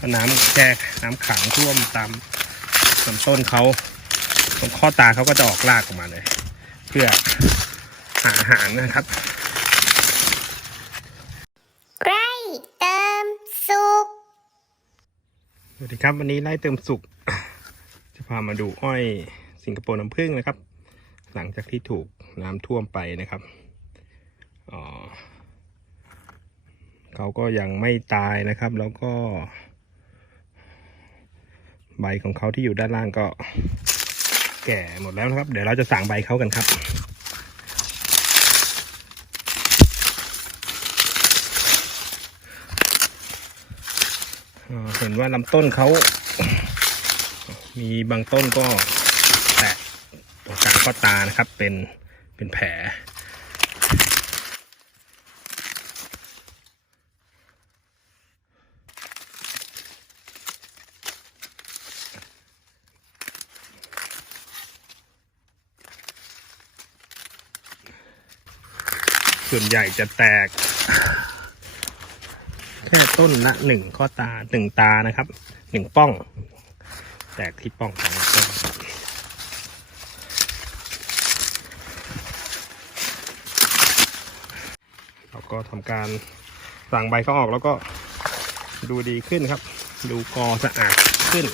เพราะน้ำแช่น้ำขังท่วมตามลำต้นเขาตรงข้อตาเขาก็จะออกรากออกมาเลย เพื่อหาอาหารนะครับใกล้เติมสุขสวัสดีครับ วันนี้ไล่เติมสุก จะพามาดูอ้อยสิงคโปร์น้ำผึ้งนะครับ หลังจากที่ถูกน้ำท่วมไปนะครับอ๋อเขาก็ยังไม่ตายนะครับ แล้วก็ ใบของเขาที่อยู่ด้านล่างก็ แก่หมดแล้วนะครับ เดี๋ยวเราจะสั่งใบเขากันครับเห็นว่าลำต้นเขา มีบางต้นก็แตกตรงกลางข้อตานะครับ เป็นเป็นแผล ส่วนใหญ่จะแตก แค่ต้นละหนึ่งข้อตาหนึ่งตานะครับหนึ่งป้อง แตกที่ป้องของต้นเราก็ทำการสั่งใบเขาออกแล้วก็ดูดีขึ้นครับ ดูกอสะอาดขึ้น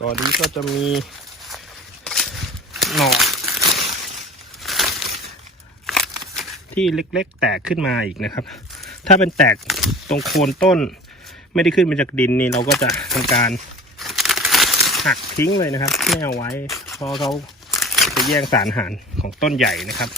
ก่อนนี้ก็จะมีหนอกที่เล็กๆ แตกขึ้นมาอีกนะครับ ถ้าเป็นแตกตรงโคนต้น ไม่ได้ขึ้นมาจากดินนี่เราก็จะทำการหักทิ้งเลยนะครับไม่เอาไว้เพราะเขาจะแย่งสารอาหารของต้นใหญ่นะครับ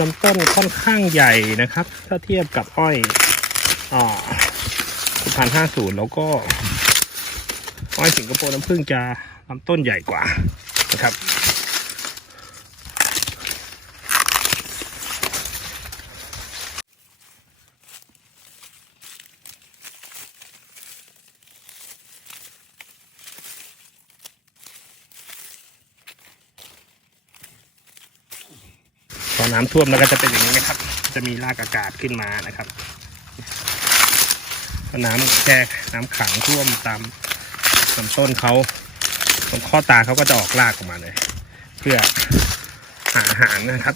ลำต้นค่อนข้างใหญ่นะครับ ถ้าเทียบกับอ้อยอ่าพันห้าศูนย์แล้วก็อ้อยสิงคโปร์น้ำผึ้งจะลำต้นใหญ่กว่านะครับ อน้ำท่วมแล้วก็จะเป็นอย่างนี้นะครับ จะมีรากอากาศขึ้นมานะครับน้ำแช่น้ำขังท่วมตามลำต้นเขาตรงข้อตาเขาก็จะออกรากออกมาเลย เพื่อหาอาหารนะครับ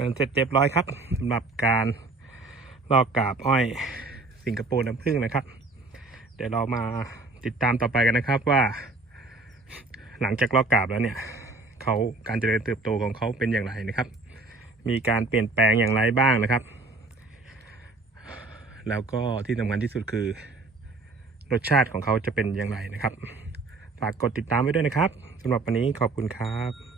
งานเสร็จเรียบร้อยครับสำหรับการลอกกาบอ้อยสิงคโปร์น้ำผึ้งนะครับ เดี๋ยวเรามาติดตามต่อไปกันนะครับว่า หลังจากลอกกาบแล้วเนี่ยเขาการเจริญเติบโตของเขาเป็นอย่างไรนะครับ มีการเปลี่ยนแปลงอย่างไรบ้างนะครับ แล้วก็ที่สำคัญที่สุดคือ รสชาติของเขาจะเป็นอย่างไรนะครับ ฝากกดติดตามไว้ด้วยนะครับสำหรับวันนี้ขอบคุณครับ